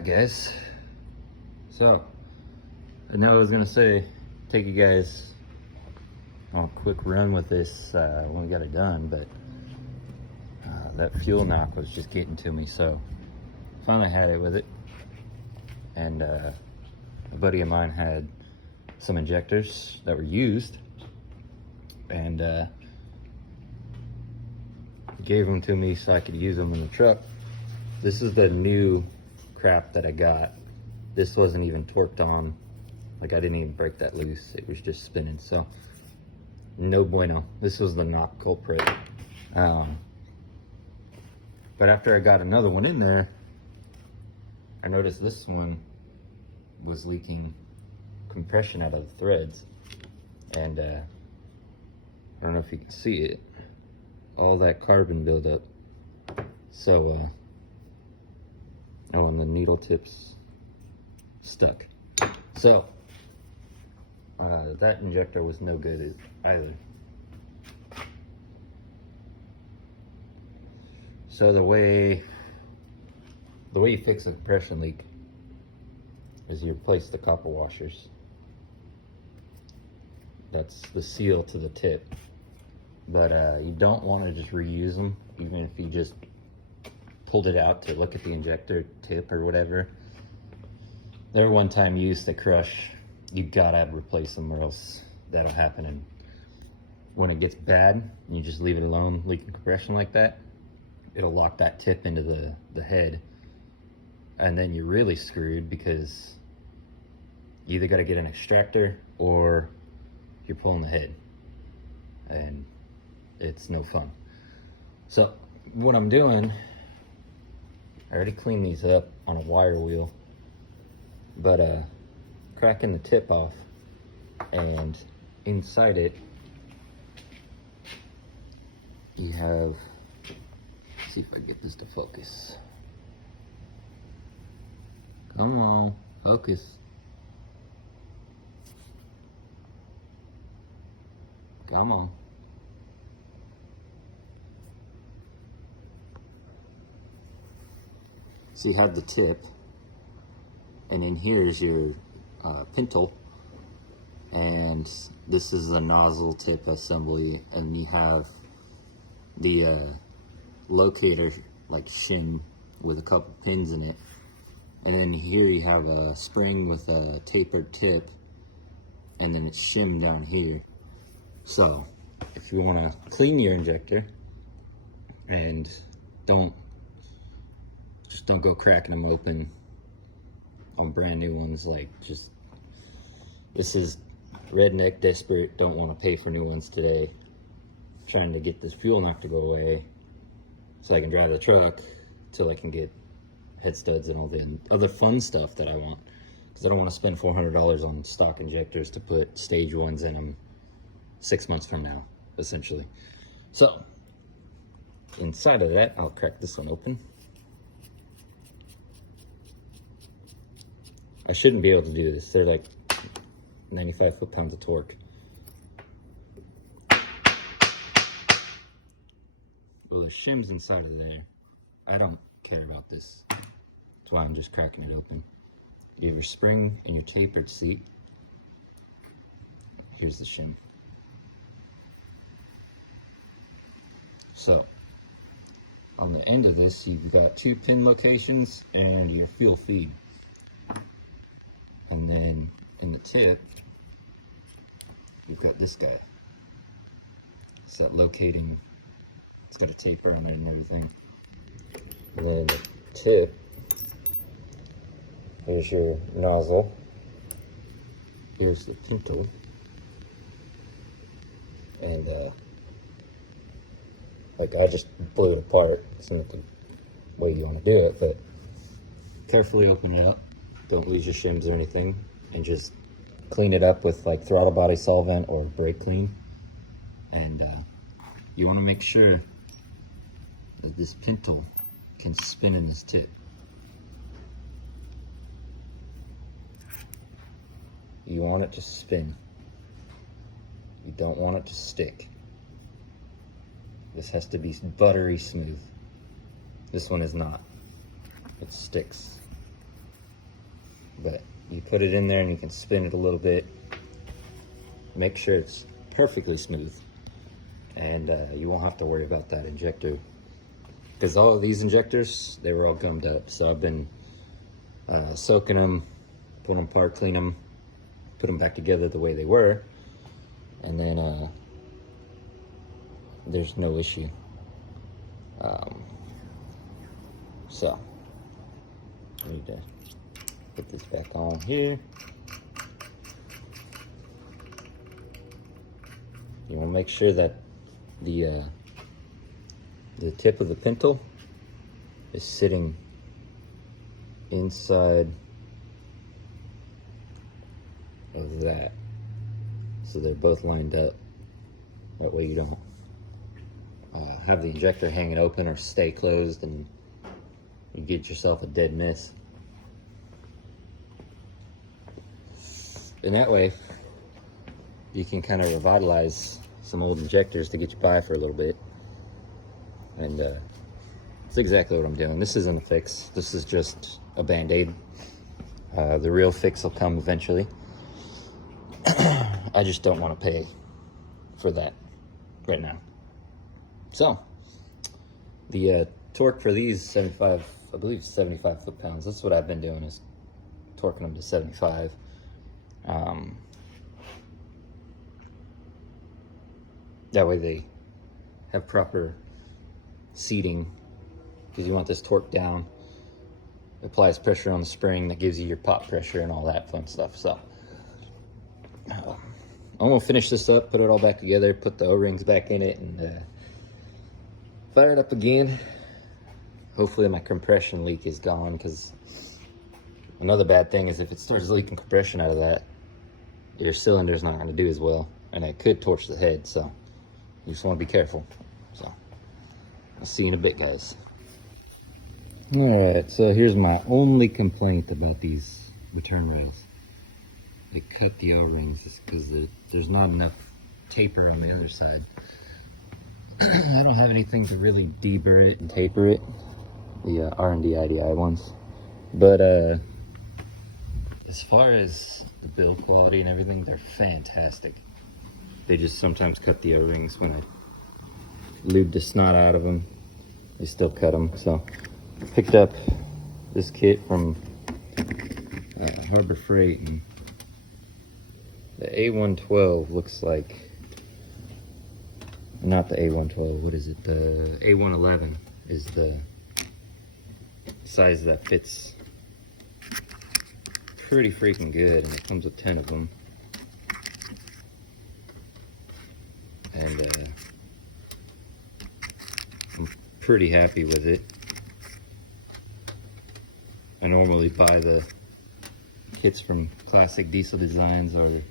Alright guys, so I know I was gonna say take you guys on a quick run with this when we got it done, but that fuel knock was just getting to me, so finally had it with it. And a buddy of mine had some injectors that were used, and he gave them to me so I could use them in the truck. This is the new crap that I got. This wasn't even torqued on. Like, I didn't even break that loose. It was just spinning, so no bueno. This was the knock culprit. But after I got another one in there, I noticed this one was leaking compression out of the threads. And I don't know if you can see it, all that carbon buildup. So and the needle tips stuck. So that injector was no good either. So the way you fix a compression leak is you replace the copper washers. That's the seal to the tip. But you don't want to just reuse them, even if you just pulled it out to look at the injector tip or whatever. They're one-time use, they crush. You gotta replace them or else that'll happen. And when it gets bad, you just leave it alone, leaking compression like that, it'll lock that tip into the head. And then you're really screwed, because you either gotta get an extractor or you're pulling the head. And it's no fun. So what I'm doing, I already cleaned these up on a wire wheel, but cracking the tip off, and inside it you have, let's see if I can get this to focus. Come on, focus. Come on. So you have the tip, and in here is your pintle, and this is the nozzle tip assembly, and you have the locator like shim with a couple pins in it, and then here you have a spring with a tapered tip, and then it's shimmed down here. So if you want to clean your injector, and don't go cracking them open on brand new ones, like, just, this is redneck desperate, don't want to pay for new ones today, trying to get this fuel knock to go away so I can drive the truck till I can get head studs and all the other fun stuff that I want, because I don't want to spend $400 on stock injectors to put stage ones in them 6 months from now, essentially. So inside of that, I'll crack this one open. I shouldn't be able to do this. They're like 95 foot-pounds of torque. Well, there's shims inside of there. I don't care about this. That's why I'm just cracking it open. You have your spring and your tapered seat. Here's the shim. So on the end of this, you've got 2 pin locations and your fuel feed. And then in the tip, you've got this guy. It's that locating, it's got a taper on it and everything. And then the tip, here's your nozzle. Here's the pintle. And like, I just blew it apart. It's not the way you want to do it, but carefully open it up. Don't lose your shims or anything, and just clean it up with like throttle body solvent or brake clean. And you want to make sure that this pintle can spin in this tip. You want it to spin. You don't want it to stick. This has to be buttery smooth. This one is not. It sticks. you put it in there and you can spin it a little bit. Make sure it's perfectly smooth, and you won't have to worry about that injector, because all of these injectors, they were all gummed up. So I've been soaking them, pull them apart, clean them, put them back together the way they were, and then there's no issue. So I need to put this back on here. You want to make sure that the tip of the pintle is sitting inside of that, so they're both lined up. That way you don't have the injector hanging open or stay closed and you get yourself a dead miss. And that way you can kind of revitalize some old injectors to get you by for a little bit. And that's exactly what I'm doing. This isn't a fix. This is just a band-aid. The real fix will come eventually. I just don't want to pay for that right now. So the torque for these 75, I believe 75 foot-pounds. That's what I've been doing, is torquing them to 75. That way they have proper seating, because you want this torque down. It applies pressure on the spring that gives you your pop pressure and all that fun stuff. So I'm gonna finish this up, put it all back together, put the O-rings back in it, and fire it up again. Hopefully my compression leak is gone, because another bad thing is if it starts leaking compression out of that, your cylinder's not going to do as well, and it could torch the head. So you just want to be careful. So I'll see you in a bit, guys. All right, so here's my only complaint about these return rails. They cut the O-rings because there's not enough taper on the other side. I don't have anything to really deburr it and taper it, the R&D IDI ones. But as far as the build quality and everything, they're fantastic. They just sometimes cut the O-rings. When I lubed the snot out of them, they still cut them. So I picked up this kit from Harbor Freight, and the A112 looks like, not the A112, what is it? The A111 is the size that fits pretty freaking good, and it comes with 10 of them. And I'm pretty happy with it. I normally buy the kits from Classic Diesel Designs, or if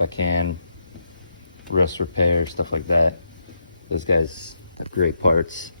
I can, Rust Repair, stuff like that. Those guys have great parts.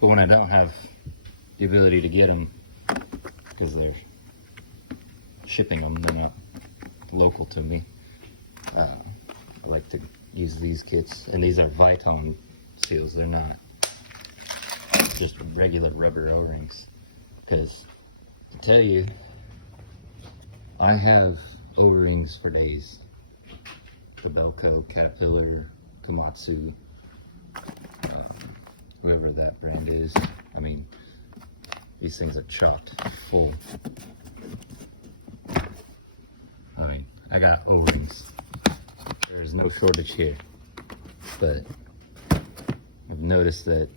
But when I don't have the ability to get them, because they're shipping them, they're not local to me, I like to use these kits. And these are Viton seals. They're not just regular rubber O-rings. Because to tell you, I have O-rings for days. The Belco, Caterpillar, Komatsu, whoever that brand is. I mean, these things are chocked full. I mean, I got O-rings. There's no shortage here. But I've noticed that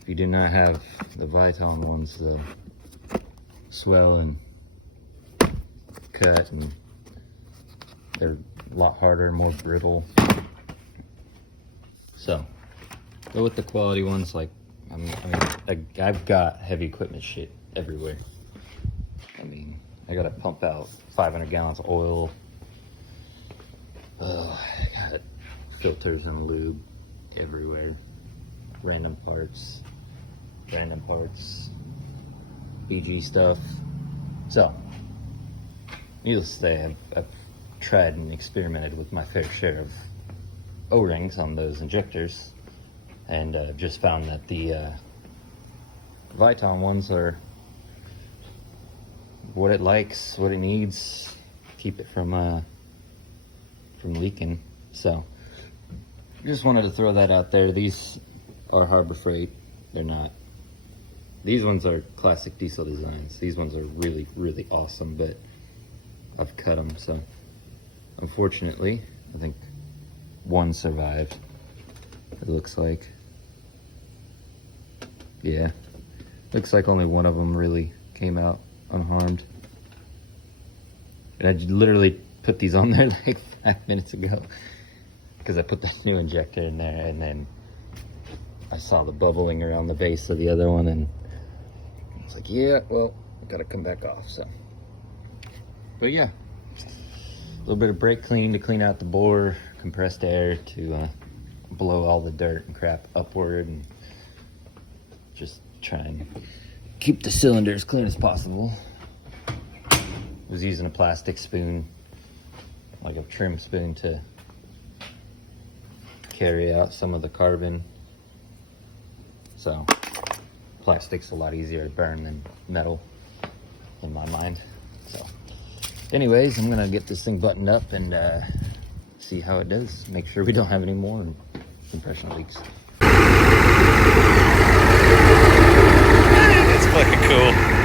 if you do not have the Viton ones, they'll swell and cut, and they're a lot harder, more brittle. So go with the quality ones. Like I've got heavy equipment shit everywhere. I mean, I gotta pump out 500 gallons of oil. I got filters and lube everywhere. Random parts, EG stuff. So, needless to say, I've tried and experimented with my fair share of O-rings on those injectors, and just found that the Viton ones are what it likes, what it needs, keep it from leaking. So just wanted to throw that out there. These are Harbor Freight. They're not. These ones are classic diesel designs. These ones are really, really awesome, but I've cut them. So unfortunately, I think one survived. It looks like. Yeah. Looks like only one of them really came out unharmed. And I literally put these on there like 5 minutes ago because I put that new injector in there, and then I saw the bubbling around the base of the other one, and I was like, yeah, well, I gotta come back off. So, but yeah, a little bit of brake clean to clean out the bore, compressed air to blow all the dirt and crap upward, and just try and keep the cylinder as clean as possible. Was using a plastic spoon, like a trim spoon, to carry out some of the carbon. So plastic's a lot easier to burn than metal in my mind. So anyways, I'm gonna get this thing buttoned up and see how it does. Make sure we don't have any more compression leaks. It's fucking cool.